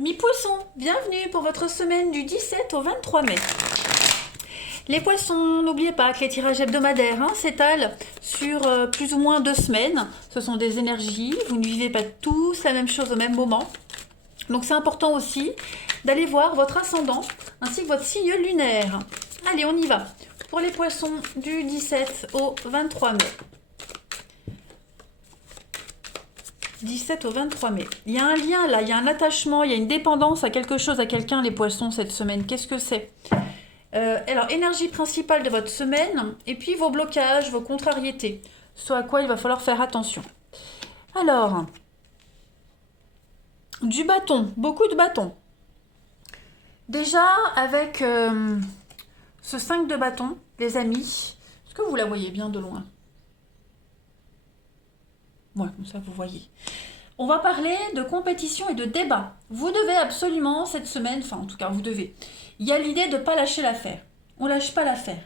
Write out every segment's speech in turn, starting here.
Amis poissons, bienvenue pour votre semaine du 17 au 23 mai. Les poissons, n'oubliez pas que les tirages hebdomadaires s'étalent sur plus ou moins 2 semaines. Ce sont des énergies, vous ne vivez pas tous la même chose au même moment. Donc c'est important aussi d'aller voir votre ascendant ainsi que votre signe lunaire. Allez, on y va. Pour les poissons du 17 au 23 mai. 17 au 23 mai. Il y a un lien là, il y a un attachement, il y a une dépendance à quelque chose, à quelqu'un, les poissons, cette semaine. Qu'est-ce que c'est? Alors, énergie principale de votre semaine, et puis vos blocages, vos contrariétés. Ce à quoi il va falloir faire attention. Alors, du bâton, beaucoup de bâtons. Déjà, avec ce 5 de bâton, les amis, est-ce que vous la voyez bien de loin? Ouais, comme ça vous voyez. On va parler de compétition et de débat. Vous devez absolument cette semaine, enfin en tout cas vous devez, il y a l'idée de ne pas lâcher l'affaire. On ne lâche pas l'affaire.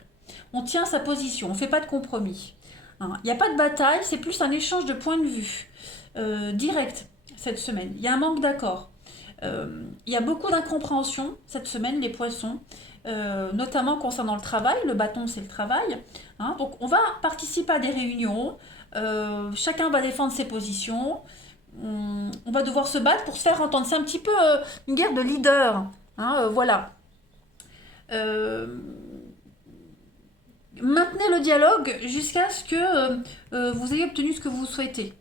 On tient sa position, on ne fait pas de compromis. Il n'y a pas de bataille, c'est plus un échange de points de vue direct cette semaine. Il y a un manque d'accord. Il y a beaucoup d'incompréhension cette semaine, les poissons, notamment concernant le travail. Le bâton, c'est le travail. Donc on va participer à des réunions, chacun va défendre ses positions. On va devoir se battre pour se faire entendre. C'est un petit peu une guerre de leader. Voilà. Maintenez le dialogue jusqu'à ce que vous ayez obtenu ce que vous souhaitez.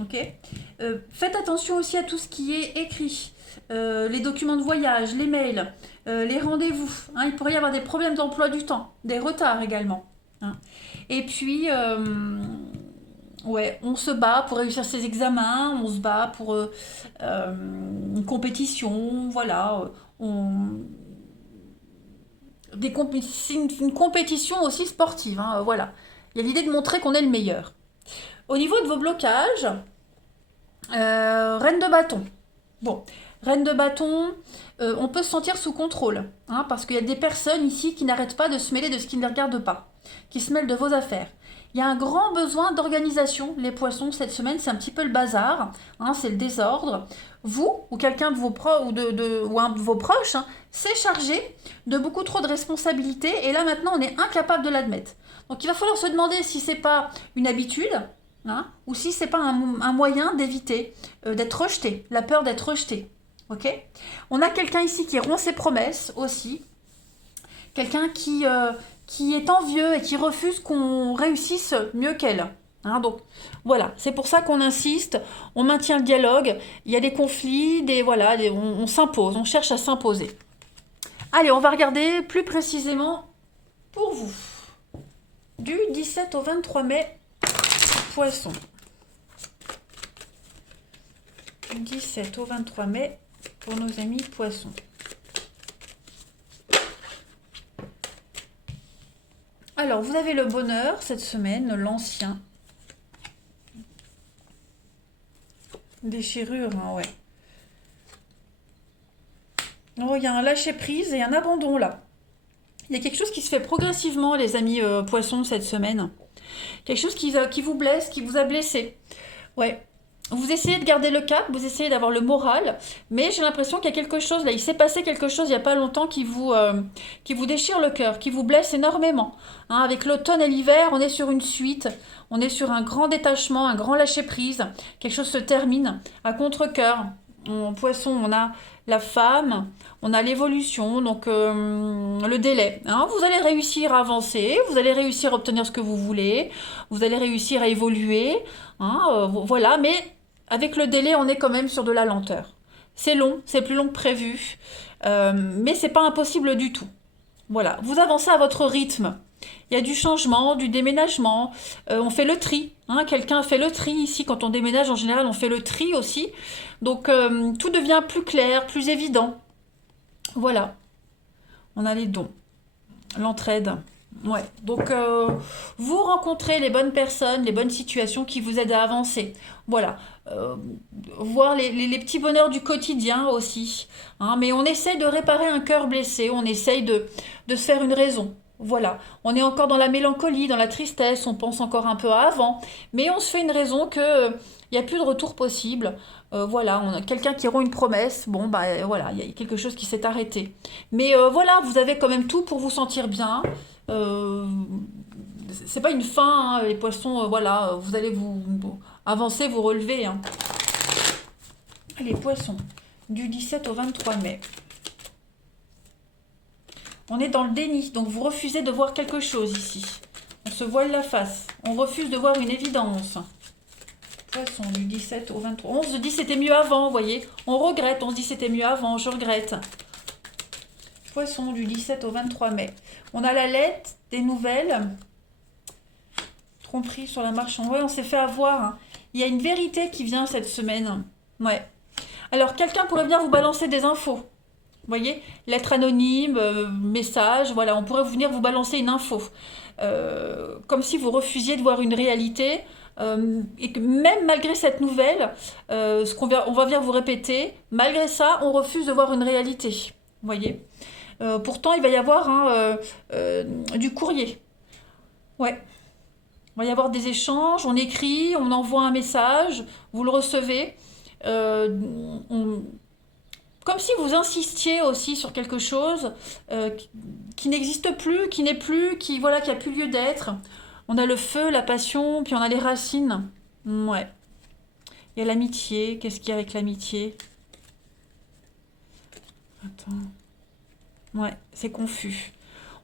Ok. Faites attention aussi à tout ce qui est écrit. Les documents de voyage, les mails, les rendez-vous. Il pourrait y avoir des problèmes d'emploi du temps, des retards également. Et puis, ouais, on se bat pour réussir ses examens, on se bat pour une compétition, voilà. C'est une compétition aussi sportive, voilà. Il y a l'idée de montrer qu'on est le meilleur. Au niveau de vos blocages, reine de bâton. Bon, reine de bâton, on peut se sentir sous contrôle, parce qu'il y a des personnes ici qui n'arrêtent pas de se mêler de ce qui ne les regarde pas, qui se mêlent de vos affaires. Il y a un grand besoin d'organisation, les poissons, cette semaine, c'est un petit peu le bazar, c'est le désordre. Vous, ou quelqu'un de vos proches, ou un de vos proches, s'est chargé de beaucoup trop de responsabilités, et là maintenant on est incapable de l'admettre. Donc il va falloir se demander si c'est pas une habitude, ou si c'est pas un moyen d'éviter d'être rejeté, la peur d'être rejeté. Ok. On a quelqu'un ici qui rompt ses promesses aussi, quelqu'un qui est envieux et qui refuse qu'on réussisse mieux qu'elle. Donc voilà, c'est pour ça qu'on insiste, on maintient le dialogue, il y a des conflits, on s'impose, on cherche à s'imposer. Allez, on va regarder plus précisément pour vous. Du 17 au 23 mai, poisson. Du 17 au 23 mai, pour nos amis poissons. Alors, vous avez le bonheur cette semaine, l'ancien. Déchirure, ouais. Oh, il y a un lâcher-prise et un abandon là. Il y a quelque chose qui se fait progressivement, les amis poissons, cette semaine. Quelque chose qui vous blesse, qui vous a blessé. Ouais. Vous essayez de garder le cap, vous essayez d'avoir le moral, mais j'ai l'impression qu'il y a quelque chose là. Il s'est passé quelque chose il n'y a pas longtemps qui vous déchire le cœur, qui vous blesse énormément. Avec l'automne et l'hiver, on est sur une suite, on est sur un grand détachement, un grand lâcher-prise. Quelque chose se termine à contre-cœur. En poisson, on a la femme, on a l'évolution, donc le délai. Vous allez réussir à avancer, vous allez réussir à obtenir ce que vous voulez, vous allez réussir à évoluer. Voilà, mais avec le délai, on est quand même sur de la lenteur. C'est long, c'est plus long que prévu, mais c'est pas impossible du tout. Voilà, vous avancez à votre rythme. Il y a du changement, du déménagement, on fait le tri. Quelqu'un fait le tri ici, quand on déménage en général, on fait le tri aussi. Donc tout devient plus clair, plus évident. Voilà, on a les dons, l'entraide. Ouais, donc vous rencontrez les bonnes personnes, les bonnes situations qui vous aident à avancer. Voilà, voir les petits bonheurs du quotidien aussi. Mais on essaie de réparer un cœur blessé, on essaye de se faire une raison. Voilà, on est encore dans la mélancolie, dans la tristesse, on pense encore un peu à avant, mais on se fait une raison que il n'y a plus de retour possible. Voilà, on a quelqu'un qui rompt une promesse, bon bah voilà, il y a quelque chose qui s'est arrêté. Mais voilà, vous avez quand même tout pour vous sentir bien. Euh, c'est pas une fin, hein, les poissons, voilà, vous allez vous avancer, vous relever, hein. Les poissons, du 17 au 23 mai. On est dans le déni, donc vous refusez de voir quelque chose ici. On se voile la face. On refuse de voir une évidence. Poisson du 17 au 23. On se dit c'était mieux avant, vous voyez. On regrette, on se dit c'était mieux avant, je regrette. Poisson du 17 au 23 mai. On a la lettre, des nouvelles. Tromperie sur la marche en ouais, on s'est fait avoir, hein. Il y a une vérité qui vient cette semaine. Ouais. Alors quelqu'un pourrait venir vous balancer des infos. Vous voyez, lettre anonyme, message, voilà, on pourrait venir vous balancer une info. Comme si vous refusiez de voir une réalité. Et que même malgré cette nouvelle, on va venir vous répéter, malgré ça, on refuse de voir une réalité. Vous voyez. Pourtant, il va y avoir du courrier. Ouais. Il va y avoir des échanges, on écrit, on envoie un message, vous le recevez. Euh, on, Comme si vous insistiez aussi sur quelque chose qui n'existe plus, qui n'est plus, qui voilà, qui a plus lieu d'être. On a le feu, la passion, puis on a les racines. Ouais. Il y a l'amitié. Qu'est-ce qu'il y a avec l'amitié? Attends. Ouais, c'est confus.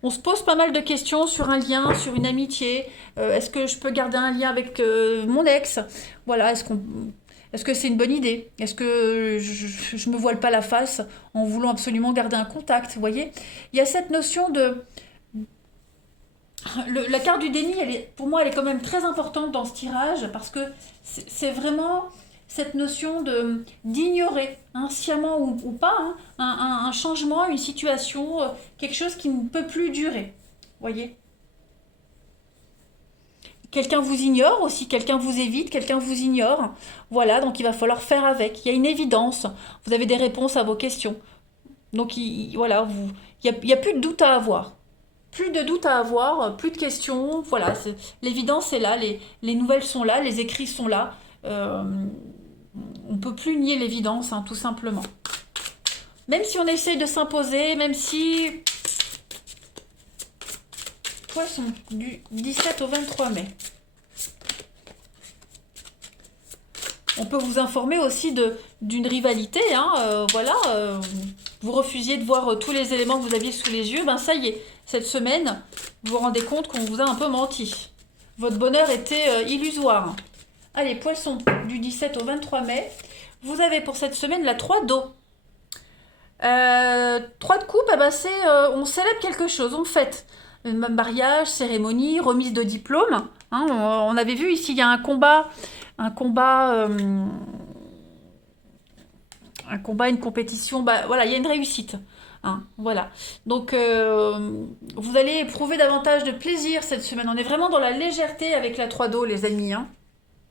On se pose pas mal de questions sur un lien, sur une amitié. Est-ce que je peux garder un lien avec mon ex? Voilà, est-ce que c'est une bonne idée? Est-ce que je me voile pas la face en voulant absolument garder un contact? Vous voyez? Il y a cette notion de... la carte du déni, pour moi, elle est quand même très importante dans ce tirage parce que c'est vraiment cette notion de d'ignorer, hein, sciemment ou pas, hein, un changement, une situation, quelque chose qui ne peut plus durer. Vous voyez? Quelqu'un vous ignore aussi, quelqu'un vous évite, quelqu'un vous ignore. Voilà, donc il va falloir faire avec. Il y a une évidence. Vous avez des réponses à vos questions. Donc voilà, il y a plus de doute à avoir. Plus de doute à avoir, plus de questions. Voilà, l'évidence est là, les nouvelles sont là, les écrits sont là. On ne peut plus nier l'évidence, hein, tout simplement. Même si on essaye de s'imposer, même si... Poisson, du 17 au 23 mai. On peut vous informer aussi d'une rivalité, hein, voilà. Vous refusiez de voir tous les éléments que vous aviez sous les yeux, ben ça y est, cette semaine, vous vous rendez compte qu'on vous a un peu menti. Votre bonheur était illusoire. Allez, poisson, du 17 au 23 mai, vous avez pour cette semaine la 3 d'eau. 3 de coupe, eh ben on célèbre quelque chose, on fête. Mariage, cérémonie, remise de diplôme. Hein, on avait vu ici, il y a un combat, une compétition. Bah, voilà, il y a une réussite. Hein, voilà. Donc, vous allez éprouver davantage de plaisir cette semaine. On est vraiment dans la légèreté avec la 3 d'eau, les amis. Hein.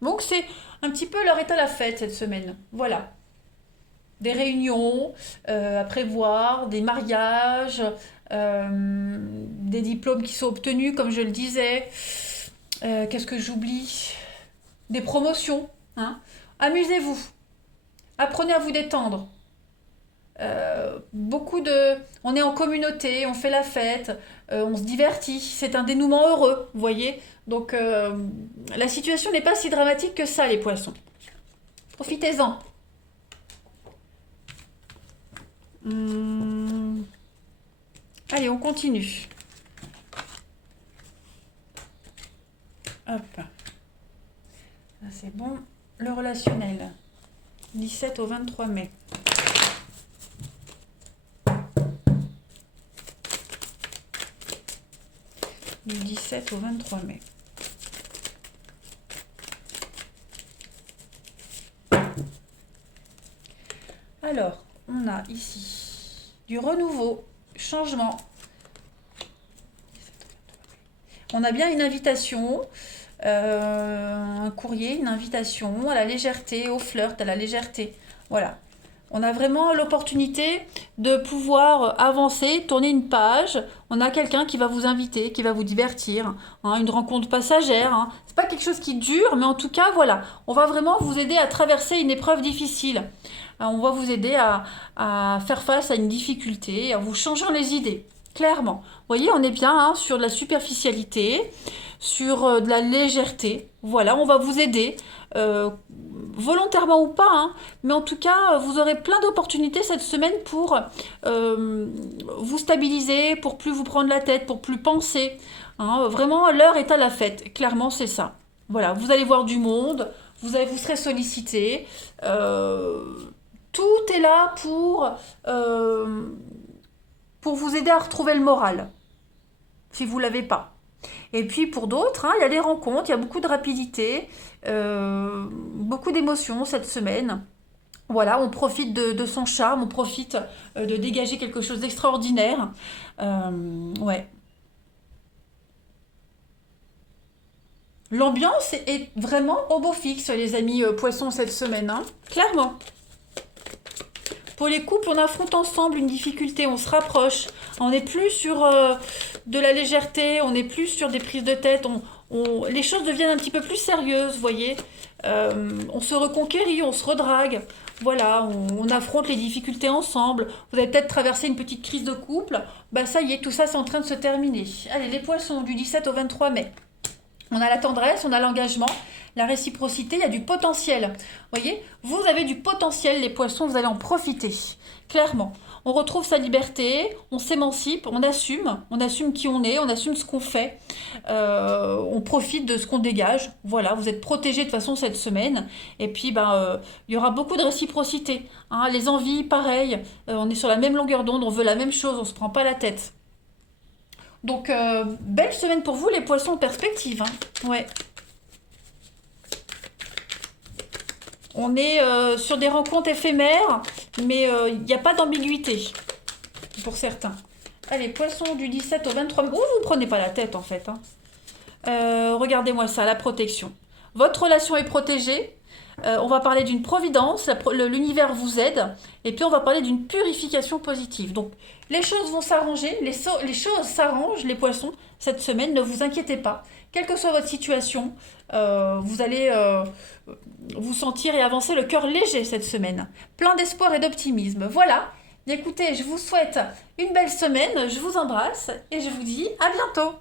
Donc, c'est un petit peu leur état à la fête cette semaine. Voilà. Des réunions à prévoir, des mariages, des diplômes qui sont obtenus, comme je le disais. Qu'est-ce que j'oublie? Des promotions. Hein. Amusez-vous. Apprenez à vous détendre. On est en communauté, on fait la fête, on se divertit. C'est un dénouement heureux, vous voyez. Donc, la situation n'est pas si dramatique que ça, les poissons. Profitez-en. Allez, on continue. Hop. Là, c'est bon. Le relationnel. 17 au 23 mai. Du 17 au 23 mai. Alors, on a ici du renouveau, changement. On a bien une invitation, un courrier, une invitation à la légèreté, au flirt, à la légèreté. Voilà. On a vraiment l'opportunité de pouvoir avancer, tourner une page. On a quelqu'un qui va vous inviter, qui va vous divertir, hein, une rencontre passagère. Hein. C'est pas quelque chose qui dure, mais en tout cas, voilà, on va vraiment vous aider à traverser une épreuve difficile. On va vous aider à faire face à une difficulté, en vous changeant les idées. Clairement. Vous voyez, on est bien hein, sur de la superficialité, sur de la légèreté. Voilà, on va vous aider, euh, volontairement ou pas, hein, mais en tout cas, vous aurez plein d'opportunités cette semaine pour vous stabiliser, pour plus vous prendre la tête, pour plus penser. Hein. Vraiment, l'heure est à la fête. Clairement, c'est ça. Voilà, vous allez voir du monde, vous serez sollicité. Tout est là pour vous aider à retrouver le moral, si vous ne l'avez pas. Et puis pour d'autres, hein, il y a les rencontres, il y a beaucoup de rapidité, beaucoup d'émotions cette semaine. Voilà, on profite de son charme, on profite de dégager quelque chose d'extraordinaire. Ouais. L'ambiance est vraiment au beau fixe, les amis poissons, cette semaine. Hein. Clairement. Pour les couples, on affronte ensemble une difficulté, on se rapproche. On n'est plus sur de la légèreté, on n'est plus sur des prises de tête. Les choses deviennent un petit peu plus sérieuses, vous voyez. On se reconquérit, on se redrague. Voilà, on affronte les difficultés ensemble. Vous avez peut-être traversé une petite crise de couple. Bah ça y est, tout ça c'est en train de se terminer. Allez, les poissons, du 17 au 23 mai. On a la tendresse, on a l'engagement, la réciprocité, il y a du potentiel. Vous voyez, vous avez du potentiel, les poissons, vous allez en profiter. Clairement. On retrouve sa liberté, on s'émancipe, on assume qui on assume ce qu'on fait, on profite de ce qu'on dégage. Voilà, vous êtes protégés de toute façon cette semaine. Et puis, il y aura beaucoup de réciprocité. Hein. Les envies, pareil, on est sur la même longueur d'onde, on veut la même chose, on ne se prend pas la tête. Donc, belle semaine pour vous, les poissons en perspective. Hein. Ouais. On est sur des rencontres éphémères, mais il n'y a pas d'ambiguïté pour certains. Allez, poissons du 17 au 23 mai. Oh, vous ne prenez pas la tête en fait. Hein. Regardez-moi ça, la protection. Votre relation est protégée. On va parler d'une providence, l'univers vous aide, et puis on va parler d'une purification positive. Donc les choses vont s'arranger, les choses s'arrangent, les poissons, cette semaine, ne vous inquiétez pas. Quelle que soit votre situation, vous allez vous sentir et avancer le cœur léger cette semaine. Plein d'espoir et d'optimisme. Voilà, écoutez, je vous souhaite une belle semaine, je vous embrasse et je vous dis à bientôt.